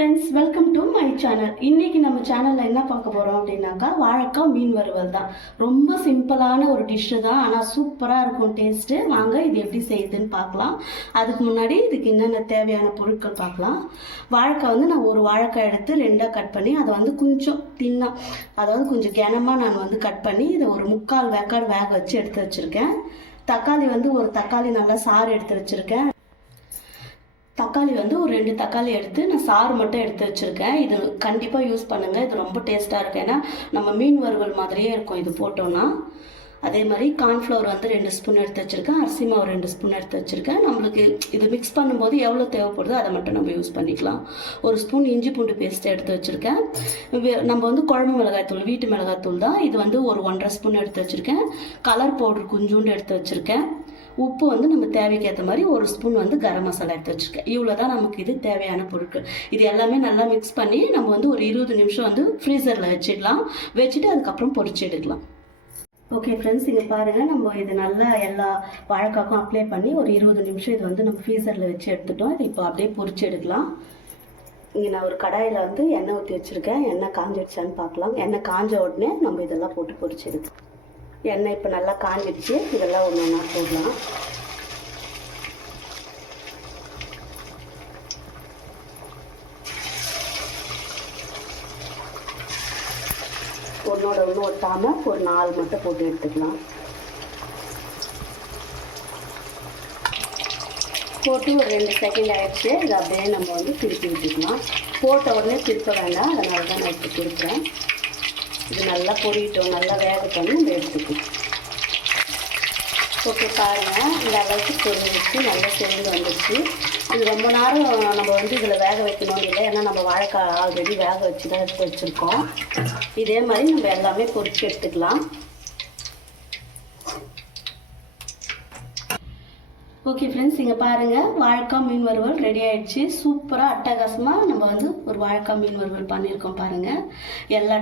Friends, welcome to my channel. இன்றைக்கி நம்ம சேனலில் என்ன பார்க்க போகிறோம் அப்படின்னாக்கா வாழைக்காய் மீன் வறுவல் தான். ரொம்ப சிம்பிளான ஒரு டிஷ்ஷு தான், ஆனால் சூப்பராக இருக்கும் டேஸ்ட்டு. வாங்க இது எப்படி செய்யுதுன்னு பார்க்கலாம். அதுக்கு முன்னாடி இதுக்கு என்னென்ன தேவையான பொருட்கள் பார்க்கலாம். வாழைக்காய் வந்து நான் ஒரு வாழைக்காய் எடுத்து ரெண்டாக கட் பண்ணி அதை வந்து கொஞ்சம் தின்னாக, அதாவது கொஞ்சம் கனமாக நான் வந்து கட் பண்ணி இதை ஒரு 3/4 வேக்காடு வேக வச்சு எடுத்து வச்சுருக்கேன். தக்காளி வந்து ஒரு தக்காளி நல்லா சாறு எடுத்து வச்சுருக்கேன். தக்காளி வந்து ஒரு 2 தக்காளி எடுத்து நான் சாறு மட்டும் எடுத்து வச்சுருக்கேன். இது கண்டிப்பாக யூஸ் பண்ணுங்கள், இது ரொம்ப டேஸ்ட்டாக இருக்கும். ஏன்னா நம்ம மீன் வறுவல் மாதிரியே இருக்கும் இது போட்டோன்னா. அதே மாதிரி கார்ன்ஃப்ளவர் வந்து 2 ஸ்பூன் எடுத்து வச்சுருக்கேன். அரிசி மாவு 2 ஸ்பூன் எடுத்து வச்சுருக்கேன். நம்மளுக்கு இது மிக்ஸ் பண்ணும்போது எவ்வளோ தேவைப்படுதோ அதை மட்டும் நம்ம யூஸ் பண்ணிக்கலாம். ஒரு ஸ்பூன் இஞ்சி பூண்டு பேஸ்ட்டு எடுத்து வச்சுருக்கேன். நம்ம வந்து குழம்பு மிளகாய்த்தூள், வீட்டு மிளகாய்த்தூள் தான். இது வந்து ஒரு 1.5 ஸ்பூன் எடுத்து வச்சுருக்கேன். கலர் பவுடர் கொஞ்சோண்டு எடுத்து வச்சுருக்கேன். உப்பு வந்து நம்ம தேவைக்கு ஏற்ற மாதிரி ஒரு ஸ்பூன் வந்து கரம் மசாலா எடுத்து வச்சுருக்கேன். இவ்வளோ தான் நமக்கு இது தேவையான பொருட்கள். இது எல்லாமே நல்லா மிக்ஸ் பண்ணி நம்ம வந்து ஒரு 20 நிமிஷம் வந்து ஃப்ரீசரில் வச்சிடலாம். வச்சுட்டு அதுக்கப்புறம் பொரிச்சு எடுக்கலாம். ஓகே ஃப்ரெண்ட்ஸ், இங்கே பாருங்கள், நம்ம இது நல்லா எல்லா வாழைக்காக்கும் அப்ளை பண்ணி ஒரு 20 நிமிஷம் இது வந்து நம்ம ஃப்ரீசரில் வச்சு எடுத்துட்டோம். இது இப்போ அப்படியே பொரிச்சு எடுக்கலாம். இங்கே நான் ஒரு கடாயில் வந்து எண்ணெய் ஊற்றி வச்சுருக்கேன். எண்ணெய் காஞ்சிடுச்சான்னு பார்க்கலாம். எண்ணெய் காஞ்ச உடனே நம்ம இதெல்லாம் போட்டு பொரிச்சு எடுக்கலாம். எண்ணெய் இப்போ நல்லா காஞ்சிடுச்சு. இதெல்லாம் ஒன்று ஒன்றா போடலாம். ஒன்றோட ஒன்று ஒட்டாமல் ஒரு 4 மட்டும் போட்டு எடுத்துக்கலாம். போட்டு ஒரு 2 செகண்ட் ஆகிடுச்சு. இதை அப்படியே நம்ம வந்து திருப்பி விட்டுக்கலாம். போட்ட உடனே திருப்ப வேண்டாம், அதனால தான் நான் இப்போ திருப்புறேன். இது நல்லா பொரியட்டும், நல்லா வேகட்டோன்னு நம்ம எடுத்துக்கலாம். ஓகே பாருங்கள், இந்த அளவுக்கு பொரிஞ்சிச்சு, நல்லா செறிந்து வந்துடுச்சு. இது ரொம்ப நேரம் நம்ம வந்து இதில் வேக வைக்கணும் இல்லை, ஏன்னா நம்ம வாழைக்காய் ஆல்ரெடி வேக வச்சு தான் எடுத்து வச்சுருக்கோம். இதே மாதிரி நம்ம எல்லாமே பொரிச்சு எடுத்துக்கலாம். ஓகே ஃப்ரெண்ட்ஸ், இங்கே பாருங்கள், வாழைக்காய் மீன் வறுவல் ரெடி ஆகிடுச்சு. சூப்பராக அட்டகாசமாக நம்ம வந்து ஒரு வாழைக்காய் மீன் வறுவல் பண்ணியிருக்கோம். பாருங்கள், எல்லா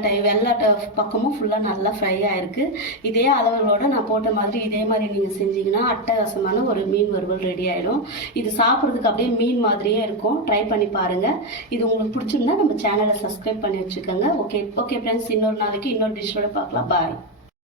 பக்கமும் ஃபுல்லாக நல்லா ஃப்ரை ஆகிருக்கு. இதே அளவுகளோடு நான் போட்ட மாதிரி இதே மாதிரி நீங்கள் செஞ்சிங்கன்னா அட்டகாசமான ஒரு மீன் வறுவல் ரெடி ஆகிடும். இது சாப்பிட்றதுக்கு அப்படியே மீன் மாதிரியே இருக்கும். ட்ரை பண்ணி பாருங்கள். இது உங்களுக்கு பிடிச்சிருந்தா நம்ம சேனலை சப்ஸ்கிரைப் பண்ணி வச்சுக்கோங்க. ஓகே ஃப்ரெண்ட்ஸ், இன்னொரு நாளைக்கு இன்னொரு டிஷ்ஷோட பார்க்கலாம். பாய்.